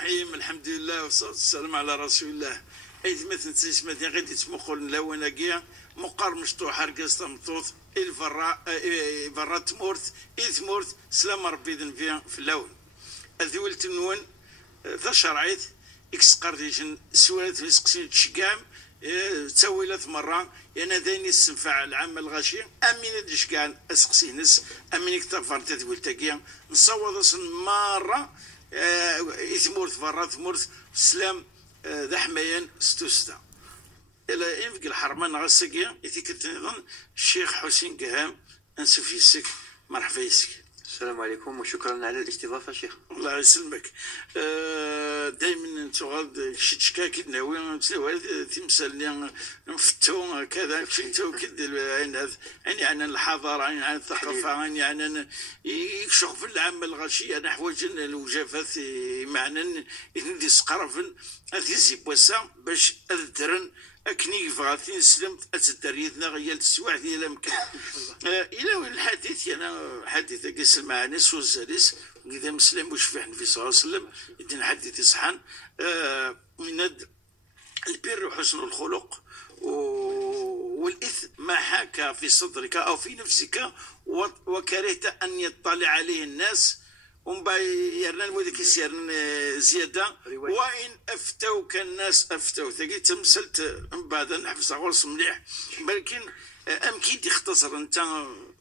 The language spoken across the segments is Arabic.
الرحيم. الحمد لله والصلاة والسلام على رسول الله. أيد مثل تسمى غادي تمقل لوناكيا مقار مشطوح هرقاس تمطوط الفرا تمورت تمورت سلام ربي ذنبيا في اللون أذول تنون ذا شرعيت إكس قرديشن سوالت في سقسين تشقام تسويلت مرة يعني ذاني السنفع العام الغاشي أمين دشكان أسقسينس أمين اكتفر تذول تاكيا نصوض مرة إثمورت فرا ثمورت سلام ذا حميان ستوستا إلى إنفق الحرمان غسقيا إذا كنت نظن الشيخ حسين قهام أنسف يسك مرحبا يسك. السلام عليكم وشكرا على الاستضافة شيخ. الله يسلمك. دائما تغاد شكاكي ناوي تمثال لي نفتو كذا كنتو كذا يعني عن الحضاره يعني عن الثقافه يعني عن يكشخ في العام الغشي انا حوايج الوجافات معنا ندي سقرفن هذه بوسا باش اذرن أكني فغاتين سلمت أتدريتنا غيال السواع ديال المكان. إلى وين الحديث أنا حديث قيس معنا سوزاليس إذا مسلم وشفيح النبي صلى الله عليه وسلم يدين حديث يصحن من البر وحسن الخلق والإثم ما حاك في صدرك أو في نفسك وكرهت أن يطلع عليه الناس ومن بعد يرنا المذيك يسير زيادة وإن أفتوك الناس أفتو ثقي تمثلت من بعد نحفظ غرس مليح بلكن أمكن يختصر أنت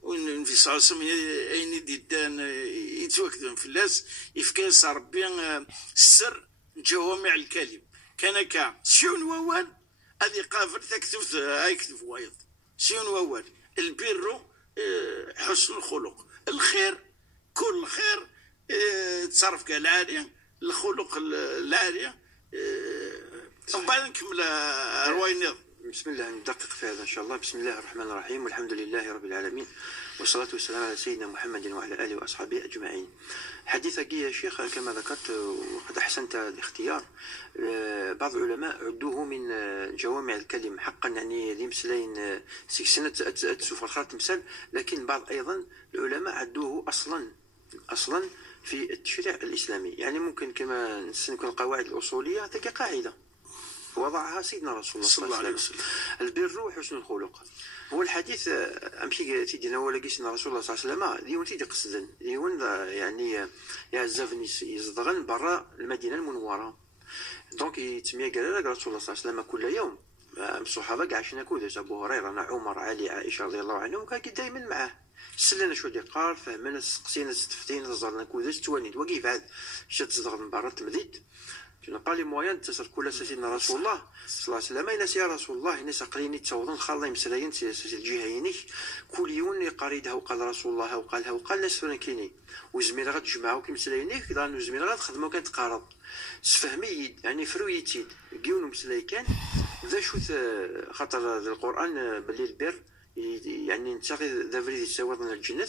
وإن في صاصم أين ديدان يتوكدون في الناس يفكاس ربي السر جوامع الكلم كان سيون ووال هذه قافل تكتب يكتب وايض سيون ووال البر حسن الخلق الخير كل خير تصرف كالعالية الخلق العالية ومن بعد نكمل رواية. بسم الله ندقق في هذا إن شاء الله. بسم الله الرحمن الرحيم والحمد لله رب العالمين والصلاة والسلام على سيدنا محمد وعلى آله وأصحابه أجمعين. حديثك يا شيخ كما ذكرت وقد أحسنت الاختيار. بعض العلماء عدوه من جوامع الكلم حقا يعني ذي مسلين سنة أتسوف الخارط مثال لكن بعض أيضا العلماء عدوه أصلا في التشريع الإسلامي يعني ممكن كما نسلك القواعد الأصولية تلك قاعدة وضعها سيدنا رسول الله صلى الله عليه وسلم البر وحسن الخلق. هو الحديث أمشي تيدنا ولا قيسنا رسول الله صلى الله عليه وسلم ديون تيدي قصدا ديون يعني يعزفني يزدغن برا المدينة المنورة دونك يتسمى قال رسول الله صلى الله عليه وسلم كل يوم الصحابة عايشين كودس أبو هريرة عمر علي عائشة رضي الله عنهم كان دائما معاه سلنا شو دي قال فهمنا سقسينا ستفتينا زرنا كودس توانيد وكيف عاد شات صدغ من برا تمديد قال لي موين تسر كل سيدنا رسول الله صلى الله عليه وسلم الناس يا رسول الله الناس قريني تصوضن خالله مسلاين الجهيني كل يوم يقريدها وقال رسول الله وقالها وقال ناس فرنكيني وزميل غاد جمعوا كي مسلايني كذا وزميل غاد خدموا كانت تقارب سفهمي يعني فرويتيد كيونو مسلاي كان ذا شو خاطر القران باللي البر يعني نتاغي ذا فريد يساوض من الجنة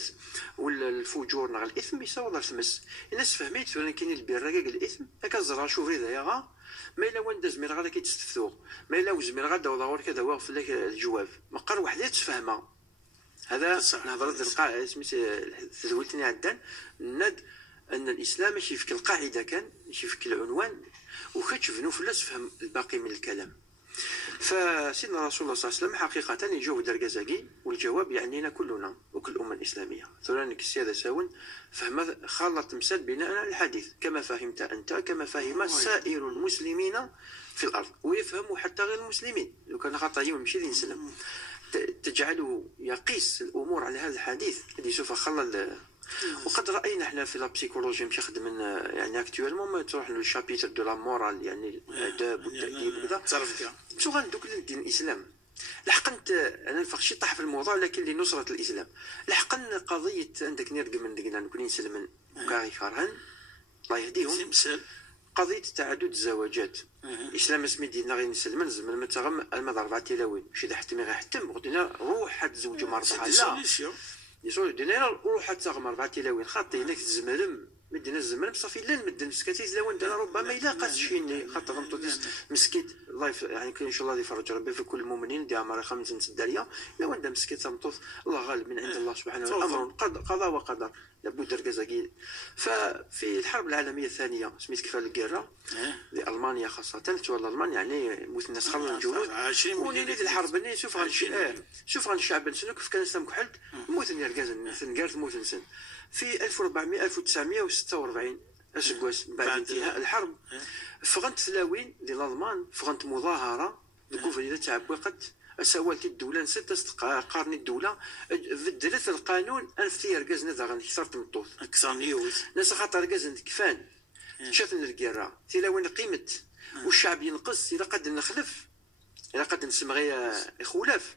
والفجور نغ الإثم يساوض الفمس الناس فهميت ولا كاين البر راكا الإثم هكا زرا شوف ريدا يا غا ما إلا وين دازمير غادا كيتستفتو ما إلا وزمير غادا ودور كذا واقف لك الجواب مقر وحده تفهمها هذا نهضر القاعدة سميت تزولتني عدان ند أن الإسلام ماشي يفك القاعدة كان ماشي يفك العنوان وكتشوف نفلس فهم الباقي من الكلام. فسيدنا رسول الله صلى الله عليه وسلم حقيقة يجاوب درجازاكي والجواب يعنينا كلنا وكل الأمة الإسلامية ثورانك السيادة ساون فهم خلط تمثال بناء على الحديث كما فهمت أنت كما فهم سائر المسلمين في الأرض ويفهموا حتى غير المسلمين لو كان خطأ يوم مشي نسلم تجعله يقيس الأمور على هذا الحديث اللي سوف خلل وقد راينا احنا في لابسيكولوجي مش خدم يعني اكتويلمون ما تروح للشابيتر دو لا مورال يعني الاداب والتاديب وكذا شو غندوك للدين الاسلام لحقنت انا نفخشي طاح في الموضوع لكن لنصره الاسلام لحقن قضيه عندك نرقى من دقنا نكون نسلمن وكاغي كارهن الله يهديهم قضيه تعدد الزواجات الاسلام اسمي دينا غير نسلمن زمن ما تغم المدار 4000 شي ذا حتمي غيحتم غدنا روح حد زوج مرضى لا يسول دينار روح حتى غمر 4000 خاطي هناك تزمرم مدينا الزمان بصافي لا نمد مسكاتي لا وندنا ربما الا قاسشيني خاطر غنطوطيس مسكيت الله يعني ان شاء الله يفرج ربي في كل المؤمنين دي عمر خمسة الداريه لا وندا مسكيت تمطوط الله غالب من عند الله سبحانه وتعالى امر قضاء وقدر لابد ركزاكي. ففي الحرب العالميه الثانيه سميت كيف الكيرا لالمانيا خاصه تولى المانيا يعني موت الناس خرجوا الجنود ونيت الحرب ني شوف غن الشعب نسنو كيف كان سلام كحلت موت نركز نقارت موت نسن في 1946 اسكواس بعد انتهاء الحرب فغنت ثلاوين ديال الالمان فغنت مظاهره الكوفريه تاع بوقت سوالت الدوله نسيت قارني الدوله بدلت القانون انفتي ركزنا ذا غنكثر تمطوط اكثر نيوز ناس خاطر ركزنا كفان شافنا الكيرا تلاوين قيمت والشعب ينقص الى قد نخلف الى قد نسمغي خلاف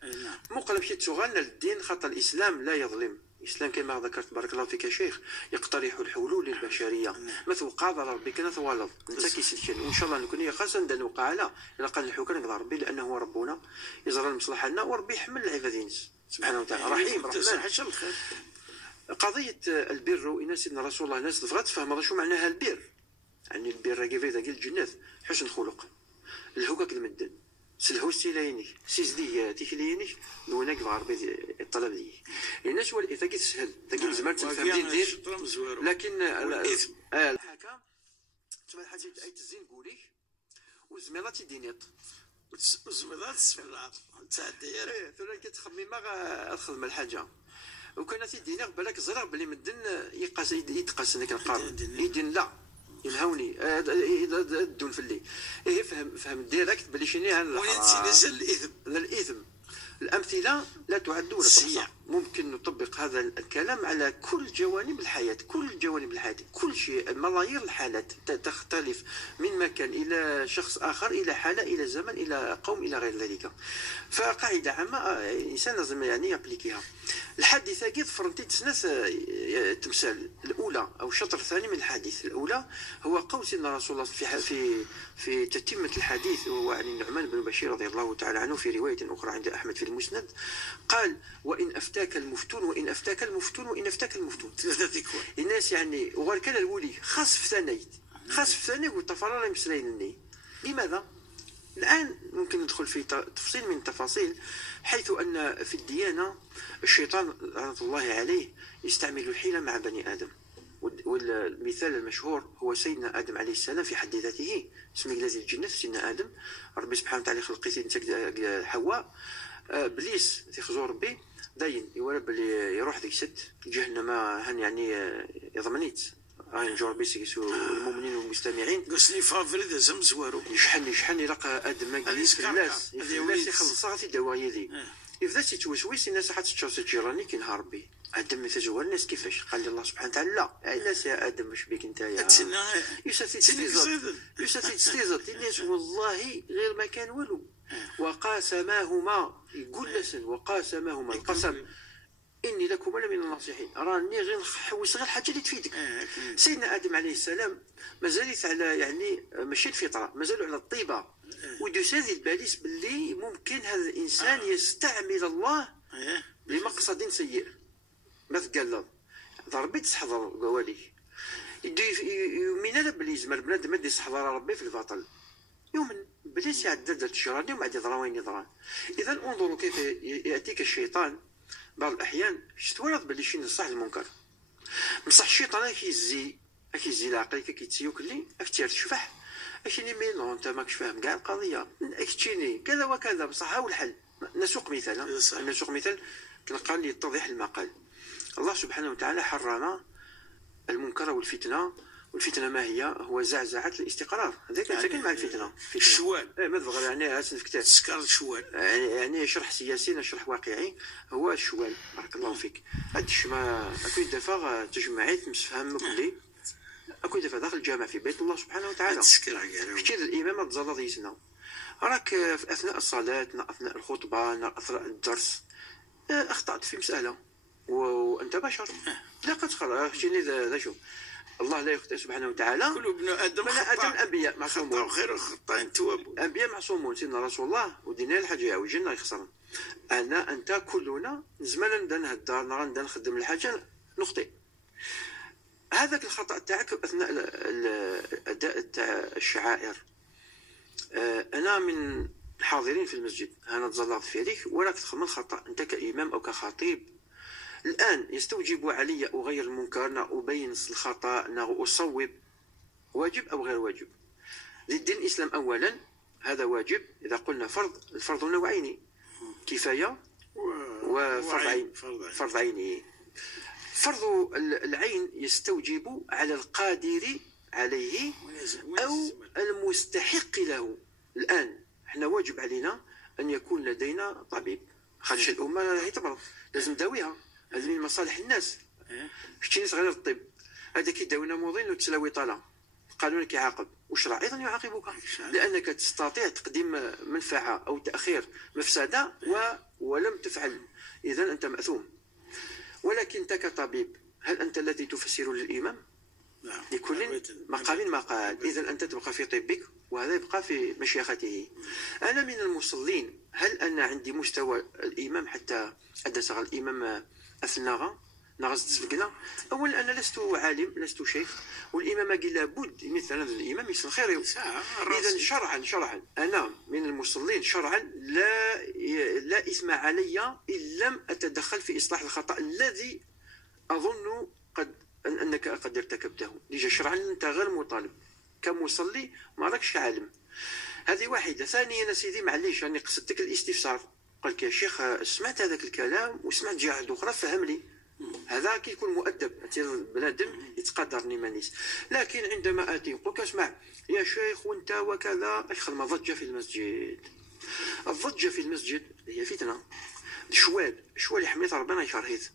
مقلب شي تشغلنا للدين خاطر الاسلام لا يظلم. الإسلام كما ذكرت بارك الله فيك يا شيخ يقترح الحلول للبشرية مثل قادر ربي كان ثوالظ نتاكي سلشن وإن شاء الله نكون خاصة ندير نوقع على إلى قال الحكم نقدر ربي لأنه هو ربنا يزرى المصلحة لنا وربي يحمل العبادين سبحانه وتعالى رحيم رحمن. قضية البر وإن سيدنا رسول الله ناس تفغت فهم شو معناها البر يعني البر كيف إذا قال الجنات حسن خلق الهكاك المدن سلهوستي لينك سيزديه تيكلينك لونك غاربي الطلب دي الناس هو اذا كي تسهل تاكي زمان تفهم دير لكن الحكام تما الحاجه اي تزين قولي وزميلات دينيط وزميلات السفلات تاع الدايره ثم كتخمم ما الخدمه الحاجه وكانت دينيق بالك زرع بلي مدن يتقاس انك القارن يدين لا يلهوني الدون في الليل ايه فهم ديريكت بلي شنو هذا الاثم الامثله لا تعد ولا تحصى ممكن نطبق هذا الكلام على كل جوانب الحياه كل شيء ملايير الحالات تختلف من مكان الى شخص اخر الى حاله الى زمن الى قوم الى غير ذلك. فقاعده عامه الانسان لازم يعني يابليكيها. الحادثه كي فرنتي تسناس تمثال الاولى او الشطر الثاني من الحديث الاولى هو قول سيدنا رسول الله في تتمه الحديث وهو عن النعمان بن بشير رضي الله تعالى عنه في روايه اخرى عند احمد في المسند قال وان افتاك المفتون وان افتاك المفتون وان افتاك المفتون ثلاثه كوان الناس يعني وغير كان الولي خاص في ثاني والتفرار يمسلينني لماذا؟ الآن ممكن ندخل في تفصيل من التفاصيل حيث أن في الديانة الشيطان لعنة الله عليه يستعمل الحيلة مع بني آدم والمثال المشهور هو سيدنا آدم عليه السلام في حد ذاته اسمه جلازي الجنة سيدنا آدم ربي سبحانه وتعالى خلق سيدنا حواء بليس تخزو ربي داين يورب اللي يروح ذيك ست جهنم هن يعني يضمنيت نجور بيسكسو المؤمنين والمستمعين قصني فافريد زمزوارو يشحن يلقى ادم الناس يخلصها في دوايا ذي اذا تتوسوس الناس حتشوف جيراني كينهار بي ادم يتزور الناس كيفاش قال لي الله سبحانه وتعالى لا الناس يا ادم واش بيك انت يا يساتي تستيزط الناس والله غير ما كان والو وقاسماهما يقول لسن وقاسماهما القسم إني لكم من الناصحين راني غير نحوس غير الحاجة اللي تفيدك. سيدنا آدم عليه السلام مازالت على يعني ماشي الفطرة مازالوا على الطيبة ودوس هذه الباليس باللي ممكن هذا الإنسان يستعمل الله لمقصد سيء. ماذا قال له؟ ربي تستحضر قوالي يؤمن لا بلي يزمر بنادم يدي يستحضر ربي في الباطل يؤمن بليس يعدد الشراني وما عاد يضرا وين يضران. إذا انظروا كيف يأتيك الشيطان بعض الأحيان تورط باللي شي نصح المنكر بصح الشيطان كيزي العقل كيتسيوك اللي اكتير تشفح اكيني مينو انت ماكش فاهم كاع القضيه اكتشيني كذا وكذا بصح ها هو الحل. نسوق مثال كنقال لي يتضح المقال. الله سبحانه وتعالى حرم المنكر والفتنه ما هي؟ هو زعزعه الاستقرار. هذاك ساكن مع الفتنه الشوال ما تبغى يعني اسف كتاب تسكر الشوال يعني شرح سياسي شرح واقعي هو الشوال. بارك الله فيك. هادشي ما اكيد دفع تجمعات مسفهم كلي اكيد دفع داخل الجامع في بيت الله سبحانه وتعالى كثير الامام تزلط يسنا راك في اثناء الصلاه اثناء الخطبه اثناء الدرس اخطات في مساله وانت بشر لا تخرج شنو ذا شوف الله لا يخطئ سبحانه وتعالى. كل ابن ادم انبياء معصومون خير خطاين تواب انبياء معصومون. سيدنا رسول الله ودينا الحاجه يعوجنا يخسرنا انا انت كلنا زمان نهدر نخدم الحاجه نخطئ. هذاك الخطأ تاعك أثناء الأداء تاع الشعائر. أنا من الحاضرين في المسجد، أنا تزلقت في يديك وراك تخمم خطأ أنت كإمام أو كخطيب. الآن يستوجب علي أغير المنكر، أبين الخطأ، أصوب، واجب أو غير واجب؟ للدين الإسلام أولا هذا واجب. إذا قلنا فرض، الفرض نوعين، كفاية وفرض عين. فرض عين، فرض العين يستوجب على القادر عليه أو المستحق له. الآن احنا واجب علينا أن يكون لدينا طبيب، خاطش الأمة هي تمرض لازم نداويها، هذا من مصالح الناس. شتي ناس غير الطب هذا كيداوينا موضين وتسلاوي طالع، القانون كيعاقب والشرع أيضا يعاقبك، لأنك تستطيع تقديم منفعة أو تأخير مفسدة ولم تفعل، إذن أنت مأثوم. ولكن أنت كطبيب هل أنت الذي تفسر للإمام؟ لكل مقام مقال. إذن أنت تبقى في طبك وهذا يبقى في مشيخته. أنا من المصلين، هل أنا عندي مستوى الإمام حتى أدرس الإمام أثناء نغز تسبقنا؟ أولا أنا لست عالم، لست شيخ، والإمام قال لابد مثلا الإمام يصل خير. إذا شرعا أنا من المصلين شرعا لا إثم علي إن لم أتدخل في إصلاح الخطأ الذي أظن أنك قد ارتكبته. لجا شرعا أنت غير مطالب كمصلي، ما راكش عالم. هذه واحدة. ثانيا سيدي معليش راني قصدتك الاستفسار، قالك يا شيخ سمعت هذاك الكلام وسمعت جهة أخرى فهم لي، هذا كيكون مؤدب، بنادم يتقدرني مانيس. لكن عندما آتي نقولك اسمع يا شيخ وانت وكذا، أشخل ضجة في المسجد. الضجة في المسجد هي فتنة. شوال يحميت ربنا يشرهيث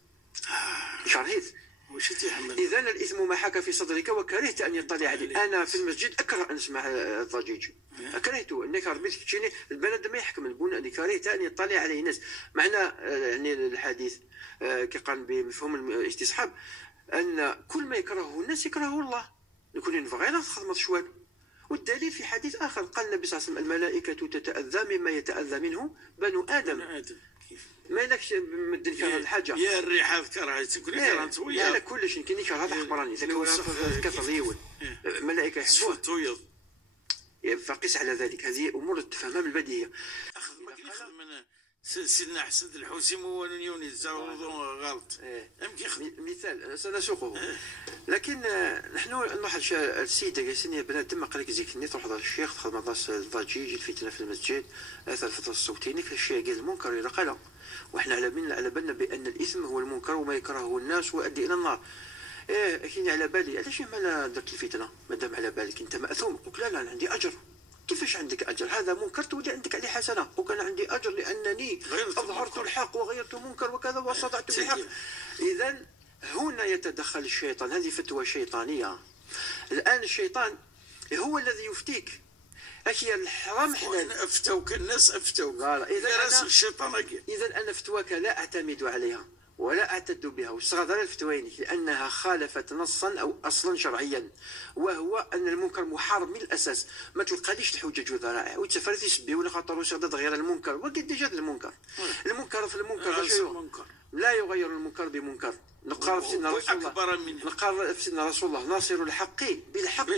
إذا الإثم ما حكى في صدرك وكرهت أن يطلع عليه. أنا في المسجد أكره أن أسمع الضجيج، كرهته أنك ربيت تشيني البلد ما يحكم البناء اللي كرهت أن يطلع عليه الناس. معنى يعني الحديث كقال بمفهوم الاستصحاب أن كل ما يكرهه الناس يكرهه الله، نكون غير خدمة شوال. والدليل في حديث آخر قال النبي صلى الله عليه وسلم الملائكة تتأذى مما يتأذى منه بنو آدم. ما لكش مدن في هذه الحاجه يا الريحه كرهتك كرهت ويا لا كلش يمكن يشعر هذا اخبرني كثر يول الملائكه يحبوه. فقس على ذلك، هذه امور تفهمها بالبديهيه. اخذ من سيدنا حسن الحوسي مول يونس غلط مثال سنسوقه. لكن نحن نروح السيده قالت لي بنادم قال لك زيك تروح هذا الشيخ تاخذ مضاس الضجيج الفتنه في المسجد اثر الفتره الصوتيه الشيء قال المنكر الى قال، واحنا على بالنا بان الاثم هو المنكر وما يكرهه الناس ويؤدي الى النار. لكن على بالي علاش ما درت الفتنه؟ ما دام على بالك انت ماثوم. قلت لا انا عندي اجر. كيفاش عندك اجر؟ هذا منكر تولي عندك عليه حسنه، وكان عندي اجر لانني اظهرت الحق وغيرت المنكر وكذا وصدعت بالحق. اذا هنا يتدخل الشيطان، هذه فتوى شيطانيه. الان الشيطان هو الذي يفتيك اشياء الحرام حلال. افتوك الناس افتوك. اذا انا فتواك لا اعتمد عليها ولا أعتد بها، واستغرب على الفتوين لأنها خالفت نصا أو أصلا شرعيا، وهو أن المنكر محارب من الأساس. ما تلقاليش الحجج والذرائع وتفرث يسبيون خاطر واش غير المنكر وقد جات المنكر. المنكر في المنكر لا يغير المنكر بمنكر. نقارب سيدنا رسول الله ناصر الحق بالحق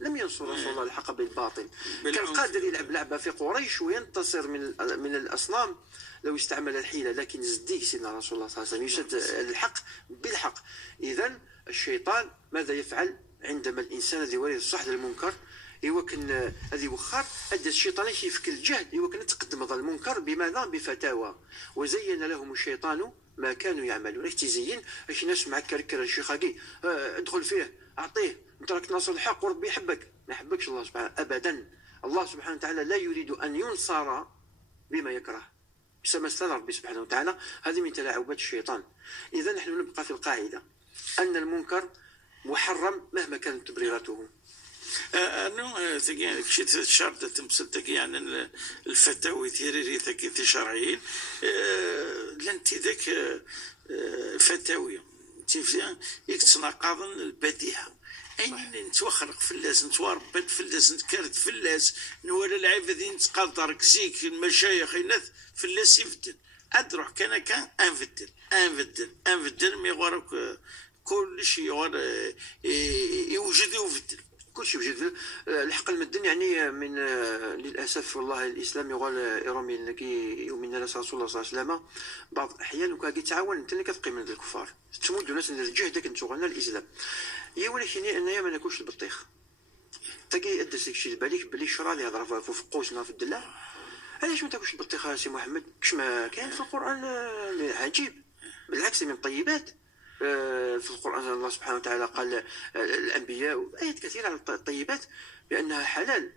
لم ينصر رسول الله الحق بالباطل. كان قادر يلعب لعبة في قريش وينتصر من الأصنام لو استعمل الحيلة، لكن زديك سيدنا رسول الله صلى الله عليه وسلم يشد الحق بالحق. إذن الشيطان ماذا يفعل عندما الإنسان الذي يورث الصح للمنكر يوكن هذه وخار أدى الشيطان يفك الجهد يوكن تقدم هذا المنكر بماذا؟ بفتاوى. وزين لهم الشيطان ما كانوا يعملون. تزين اش ناس معك كركر الشيخاقي ادخل فيه اعطيه انت راك ناصر الحق وربي يحبك. ما يحبكش الله سبحانه ابدا. الله سبحانه وتعالى لا يريد ان ينصر بما يكره بسبب استنى ربي سبحانه وتعالى. هذه من تلاعبات الشيطان. اذا نحن نبقى في القاعده ان المنكر محرم مهما كانت تبريراته. أنا تجي كشيت شرط تمثل تجي يعني الفتاوي تيري تجي شرعيين لن تذاك فتاوي تفهم يكتناقض البديهة. أين نتوخرق فلاس نتواربد فلاس نتكرد فلاس نورا العبادين نتقدر كزيك المشايخ ينث فلاس يفدل أدروح كان أنفدل مي غورك كل شيء يوجد ويبدل. كل شيء وجد الحق المدن يعني من للاسف والله الاسلام يقال يرمي لك يؤمن رسول الله صلى الله عليه وسلم بعض الاحيان وكاكي تعاون انت اللي كتبقي من الكفار تمود الناس الجهد كنتوغلنا الاسلام هي ولكن انايا ما ناكلش البطيخ تاكي ادس داكشي لبالك بلي الشرع اللي يهضر في فقوسنا في الدلع علاش ما تاكلش البطيخ سي محمد كش ما كاين في القران عجيب بالعكس من طيبات في القرآن الله سبحانه وتعالى قال الأنبياء آيات كثيرة على الطيبات بأنها حلال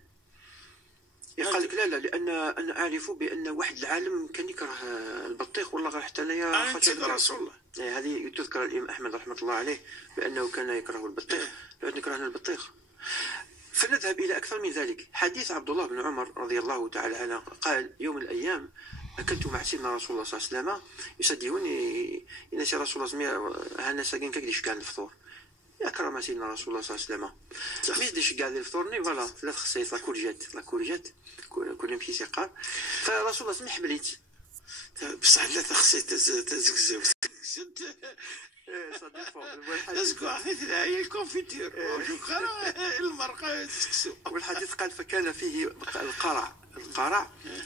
قال لك لا لأن أنا أعرف بأن واحد العالم كان يكره البطيخ والله غير حتى أنايا رسول الله هذه تذكر الإمام أحمد رحمة الله عليه بأنه كان يكره البطيخ لأن كرهنا البطيخ. فنذهب إلى أكثر من ذلك. حديث عبد الله بن عمر رضي الله تعالى عنه قال يوم من الأيام أكلت مع سيدنا رسول الله صلى الله عليه وسلم يسديوني إن سي رسول الله هانا ساكن كاكديش كان الفطور أكرم سيدنا رسول الله صلى الله عليه وسلم ميديش كاع الفطورني فوالا ثلاث خصيص لاكورجات كل يمشي سيقار فرسول الله صلى الله عليه وسلم حبليت بصح ثلاث خصيص تزكزو تزكو هي الكونفيتير وشكرا المرقه تسكسو. والحديث قال فكان فيه القرع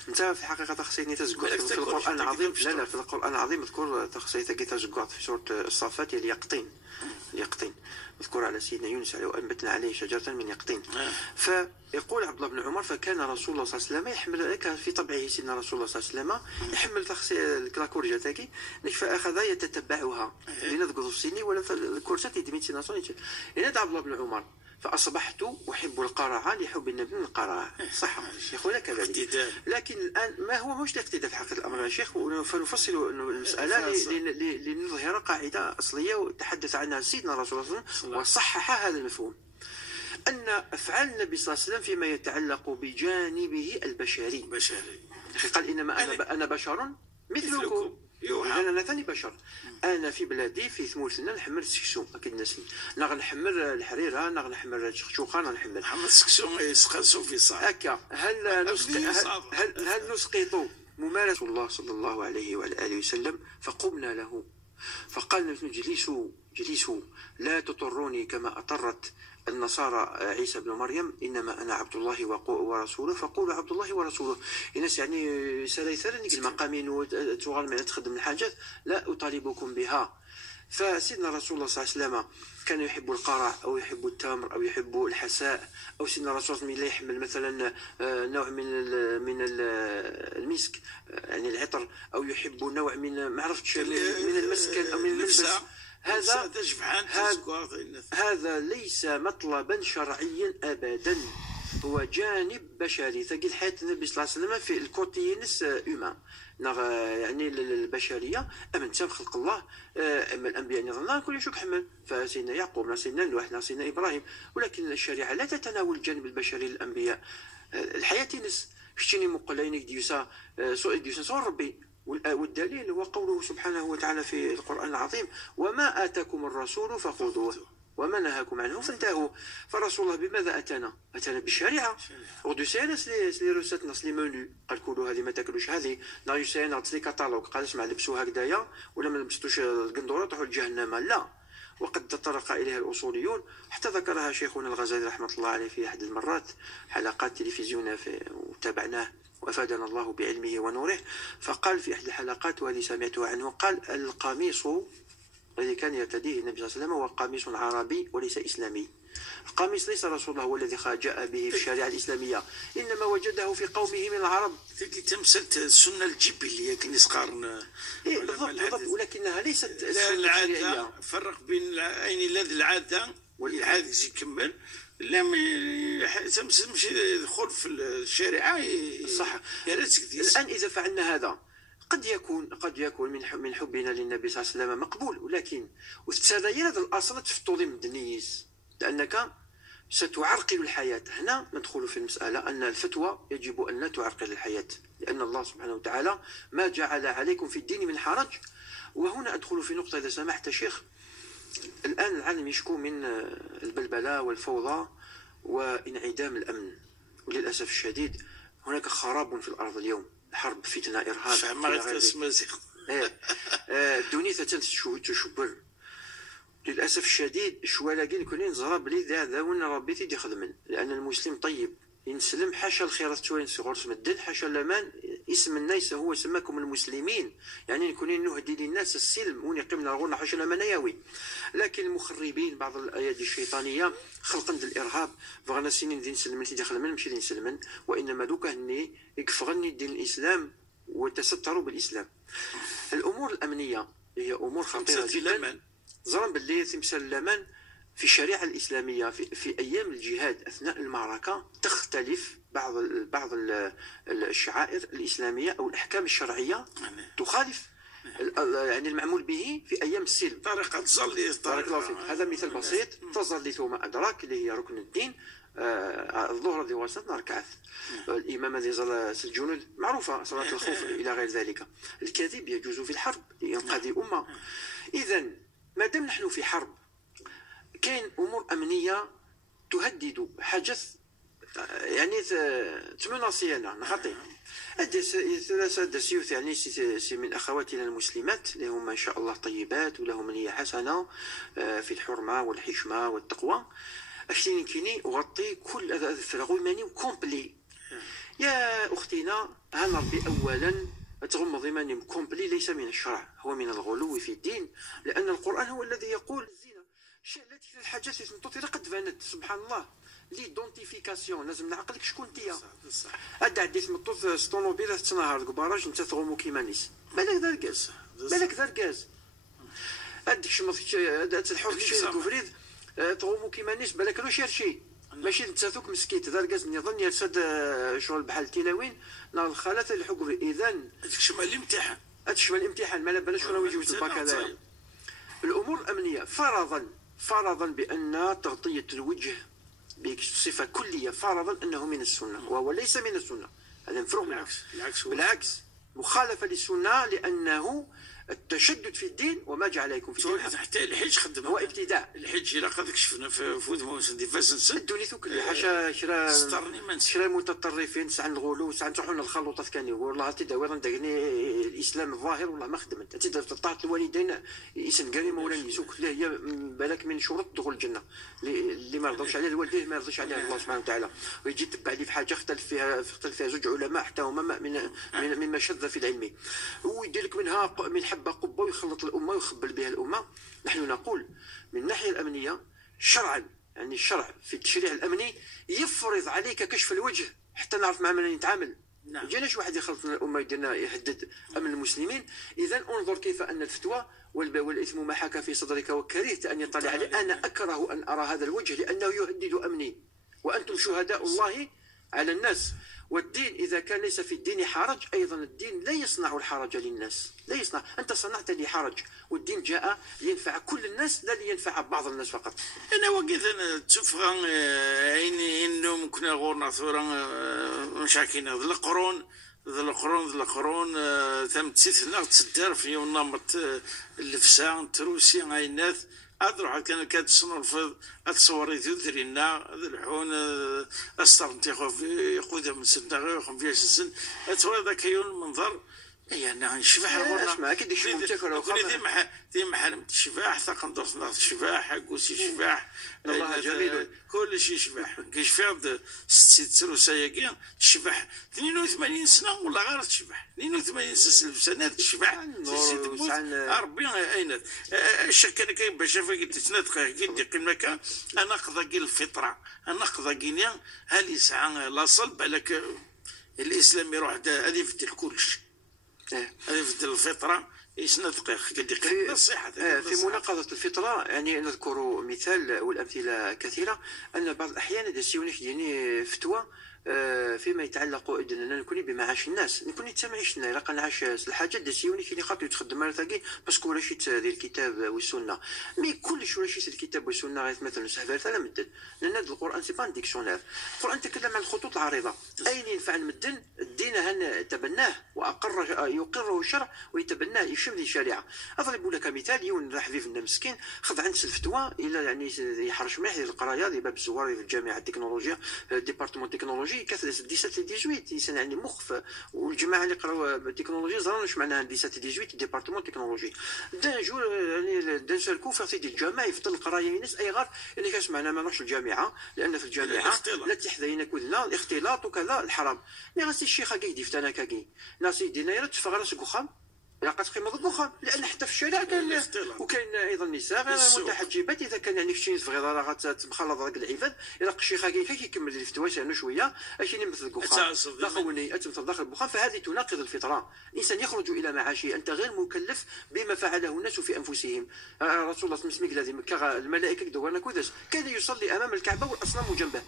انت في الحقيقه خصيني تزكو في القران العظيم لا في القران العظيم مذكور خصيتك تزكو في سوره الصافات اليقطين مذكور على سيدنا يونس عليه وانبتنا عليه شجره من يقطين. فيقول عبد الله بن عمر فكان رسول الله صلى الله عليه وسلم يحمل كان في طبعه سيدنا رسول الله صلى الله عليه وسلم يحمل الكلاكورجه تاكي فاخذ يتتبعها لنذكر السني ولا الكرسات يدمي سيدنا صلى الله عليه وسلم ينادى عبد الله بن عمر فأصبحت أحب القرع لحب النبي من القرع صح شيخنا كذلك. لكن الآن ما هو مش الاقتداء في حقيقة الأمر يا شيخ فنفصل المسألة لنظهر قاعدة أصلية وتحدث عنها سيدنا رسول الله صلى الله عليه وسلم وصحح هذا المفهوم أن أفعال النبي صلى الله عليه وسلم فيما يتعلق بجانبه البشري قال إنما أنا بشر مثلكم أنا ثاني بشر أنا في بلادي في ثمورتنا نحمل السكسو أكيد ناسي نحمل الحريرة نحمل الشخشوخة نحمل السكسو يسقسو في صعب هكا هل نسقط ممارسة الله صلى الله عليه وعلى آله وسلم فقمنا له فقال جلسوا لا تطروني كما أطرت النصارى عيسى بن مريم إنما أنا عبد الله ورسوله فقولوا عبد الله ورسوله الناس يعني سلايثرني المقامين وتغال ما تخدم الحاجات لا أطالبكم بها. فسيدنا رسول الله صلى الله عليه وسلم كان يحب القرع أو يحب التمر أو يحب الحساء أو سيدنا رسول الله لا يحمل مثلا نوع من المسك يعني العطر أو يحب نوع من ما عرفتش من المسكن أو من الملبس هذا ليس مطلبا شرعيا أبدا هو جانب بشري ثقيل حياة النبي صلى الله عليه وسلم في الكوتينس أوما يعني البشرية أمن تم خلق الله أما الأنبياء نظرنا كل شيء حمل فسيدنا يعقوب سيدنا نوح سيدنا إبراهيم ولكن الشريعة لا تتناول الجانب البشري للأنبياء الحياة نس شتيني مقلينك ديوسا صور ربي والدليل هو قوله سبحانه وتعالى في القرآن العظيم وما آتاكم الرسول فخذوه وما نهاكم عنه فانتهوا. فرسول الله بماذا أتانا بالشريعة غدو سينا سلي روساتنا سلي منو قال كلوا هذه ما تاكلوش هذه نايو سينا سلي كاتالوج قال اسمع لبسوا هكذايا ولا ما لبستوش القندورة تروحوا لجهنم لا وقد تطرق إليها الأصوليون حتى ذكرها شيخنا الغزالي رحمة الله عليه في أحد المرات حلقات تلفزيونية وتابعناه وأفادنا الله بعلمه ونوره. فقال في أحد الحلقات وهذه سمعتها عنه قال القميص الذي كان يرتديه النبي صلى الله عليه وسلم هو قميص عربي وليس إسلامي. القميص ليس رسول الله هو الذي جاء به في الشريعة الإسلامية إنما وجده في قومه من العرب تمثلت السنة الجبلية كنيس قارن بالضبط ولكنها ليست العادة فرق بين الذي العادة والعادة يكمل لما تمشي يدخل في الشريعة صح. الآن إذا فعلنا هذا قد يكون من حبنا للنبي صلى الله عليه وسلم مقبول ولكن وتتساير هذا الأصل تفطولي من الدنيس لأنك ستعرقل الحياة. هنا ندخل في المسألة أن الفتوى يجب أن لا تعرقل الحياة لأن الله سبحانه وتعالى ما جعل عليكم في الدين من حرج. وهنا أدخل في نقطة إذا سمحت شيخ. الآن العالم يشكو من البلبلة والفوضى وانعدام الأمن وللأسف الشديد هناك خراب في الأرض اليوم حرب فتنة إرهاب الدنيا تشبر للاسف الشديد شوالاكي نكوني نزرى بلي هذا وين ربي تيدي يخدمن، لان المسلم طيب ينسلم حاشا الخيرات توين صغار مدن حاشا الامان اسم الناس هو سماكم المسلمين، يعني نكوني نهدي للناس السلم ونقيم نغورنا حاشا الامان ياوي. لكن المخربين بعض الايادي الشيطانيه خلقا الارهاب بغانا سنين دين نسلمن تيدي خدمن ماشي دين نسلمن، وانما دوكا هني يكفغني دين الاسلام وتستروا بالاسلام. الامور الامنيه هي امور خطيره جدا. ظلم باللي تمثال الامان في الشريعه الاسلاميه في ايام الجهاد اثناء المعركه تختلف بعض الشعائر الاسلاميه او الاحكام الشرعيه تخالف يعني المعمول به في ايام السلم. طريقه تصلي بارك الله فيك. هذا مثال بسيط. تصلي ثم ادراك اللي هي ركن الدين. الظهر ذي وسط ركعات. الامام ذي الجنود معروفه صلاه الخوف الى غير ذلك. الكذب يجوز في الحرب لانقاذ امه. اذا ما دام نحن في حرب كاين امور امنيه تهدد حاجه يعني تمناصينا نخطي. ثلاثه سيوث يعني سي من اخواتنا المسلمات اللي هم ان شاء الله طيبات ولهم نيه حسنه في الحرمه والحشمه والتقوى. اشتيني كيني اغطي كل هذا الفراغ الماني كومبلي. يا اختنا هنربي اولا تغمض إيمانهم كومبلي ليس من الشرع، هو من الغلو في الدين، لأن القرآن هو الذي يقول الزنا الشيء التي في الحاجات اللي تنطي قد بانت سبحان الله ليدونتيفيكاسيون لازم نعقلك شكون انتيا. هاد عديت مطوط سطونوبيل تنهار كباراج انت تغمو كيما نيس بالك دار كاز بالك دار كاز هاديك شمط هاد الحوض شي كوفريد تغمو كيما نيس بالك لو شيرشي ماشي نتاثوك مسكيت دار كاز نظن يرسد شغل بحال التلاوين نار الخالات الحكم. اذا هذاك شمال الامتحان هادشي الامتحان ما بلاش شنو يجوز الباك هذايا. الامور الامنيه فرضا بان تغطيه الوجه بصفه كليه فرضا انه من السنه وهو ليس من السنه. هذا مفروغ منه. بالعكس مخالفه للسنه لانه التشدد في الدين وما جعل عليكم في الدين حتى الحج خدم هو ابتداع. الحج الى قد كشفنا في فودمو سندي فاسنسن الدنيا كل حاجه شرا متطرفين ساعه الغلو ساعه نروحوا الخلوطات كان والله تداوي غندقني الاسلام الظاهر والله ما خدمت تدير طاعه الوالدين يسن قال مولانا يسوك لا هي بالك من شروط دخول الجنه اللي ما رضوش عليه الوالدين ما يرضيش عليه الله سبحانه وتعالى ويجي يتبع لي في حاجه اختلف فيها زوج علماء حتى هما مما شذ في العلم ويدير لك منها من حبه قبه ويخلط الامه ويخبل بها الامه. نحن نقول من الناحيه الامنيه شرعا يعني الشرع في التشريع الامني يفرض عليك كشف الوجه حتى نعرف مع من نتعامل. ما جاناش واحد يخلط لنا الامه يديرنا يهدد امن المسلمين. اذا انظر كيف ان الفتوى والاثم ما حكى في صدرك وكرهت ان يطلع عليه. انا اكره ان ارى هذا الوجه لانه يهدد امني وانتم شهداء الله على الناس. والدين إذا كان ليس في الدين حرج أيضا الدين لا يصنع الحرج للناس لا يصنع. أنت صنعت لي حرج والدين جاء لينفع كل الناس لا لينفع بعض الناس فقط. أنا وقيت أنا تفغى عيني إنه ممكن غورنا ثورة مشاكين ذا القرون ثم تسيثنا تسدر في نمط الفسان تروسي عينات أدرو كان كتصنع الفض أتصوري تدرينا الحون أسترنتي خوف يقود من سنة غير خم فيها سن أتصوري ذاك يوم المنظر يعني الشفاح غورنا ما أكيد يشوف متكر وخا دي محل الشفاح ثقن درسنا الشفاح قوسي الشفاح الله جميل كل شيء شفاح كيشفاض ست وسايقين الشفاح 82 سنة ولا غير الشفاح 82 سنة الشفاح 40 أين الشك أنا كاين باش قلت تنادق كي قيمة كان أنا قضى الفطرة أنا قضى كينيا هل يسعى لاصل بالك الإسلام يروح هذه في كلش هذه في الفطرة يسندق في مناقضة الفطرة يعني نذكر مثال والأمثلة كثيرة أن بعض الأحيان يسيوني يعني فتوى فيما يتعلق اننا نكون بمعاش الناس نكون نتسمعش الا قنعاش الحاجات دسيوني كي خاطر يتخدم على ثاقي باسكو رشيت هذه الكتاب والسنه مي كلش رشيت الكتاب والسنه غير مثلا سهل ثلاثه مدن لان هذا القران سي با ديكسيونير. القران تكلم عن الخطوط العريضه اين ينفع المدن الدين هن تبناه يقره الشرع ويتبناه يشم ذي الشريعه. اضرب لك مثال يون راح حبيبنا مسكين خذ عند الفتوى الى يعني يحرش مليح القرايه ذي باب الزوار في الجامعه التكنولوجيا ديبارتمون تكنولوجي التكنولوجي كثرت 17 انسان يعني مخ والجماعه اللي قراو التكنولوجيا زرنا واش معناها 17 ديبارتمون تكنولوجي دان يعني دان سالكو في ديال الجامعه يفضل القرايه ينس اي غار اللي كاش معنا ما نروحش الجامعه لان في الجامعه لا تحذينا كلنا الاختلاط وكذا الحرام مي غاسي الشيخ كي يدي فتانا كاكي لا سيدي نايره تفغ راسك وخام لا قتقيم البخام لان حتى في الشارع كان وكاين ايضا النساء متحجبات اذا كان يعني شي في غير راه غتمخلط هذاك العباد الى الشيخ كيكمل الفتوى يعني شويه اش اللي مثل البخام داخلني اتمثل داخل البخام فهذه تناقض الفطره الانسان يخرج الى معاشه انت غير مكلف بما فعله الناس في انفسهم رسول الله مسميك الذي مكه الملائكه دونا كذا كان يصلي امام الكعبه والاصنام جنبه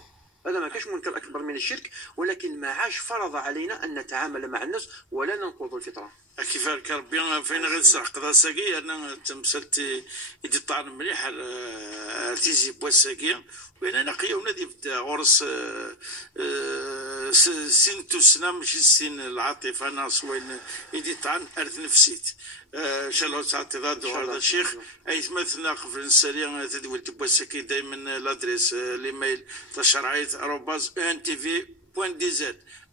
هذا ما كاش منكر اكبر من الشرك ولكن المعاش فرض علينا ان نتعامل مع الناس ولا ننقض الفطره كيف ربي فين غير سرق داساكي انا تمثلت يدي طعن مليح تيزي بواساكي وين نقيه ونادي غرس سنتو سنه ماشي السن العاطفه انا وين يدي طعن ارث نفسيت ان شاء الله تعطي هذا الشيخ اي مثلنا في السريع تدوي تبواساكي دائما لادريس الايميل تاع شرعيه @ntv.dz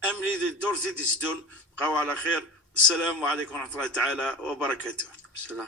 امني دور تدون بقاو على خير. السلام عليكم ورحمة الله تعالى وبركاته. السلام.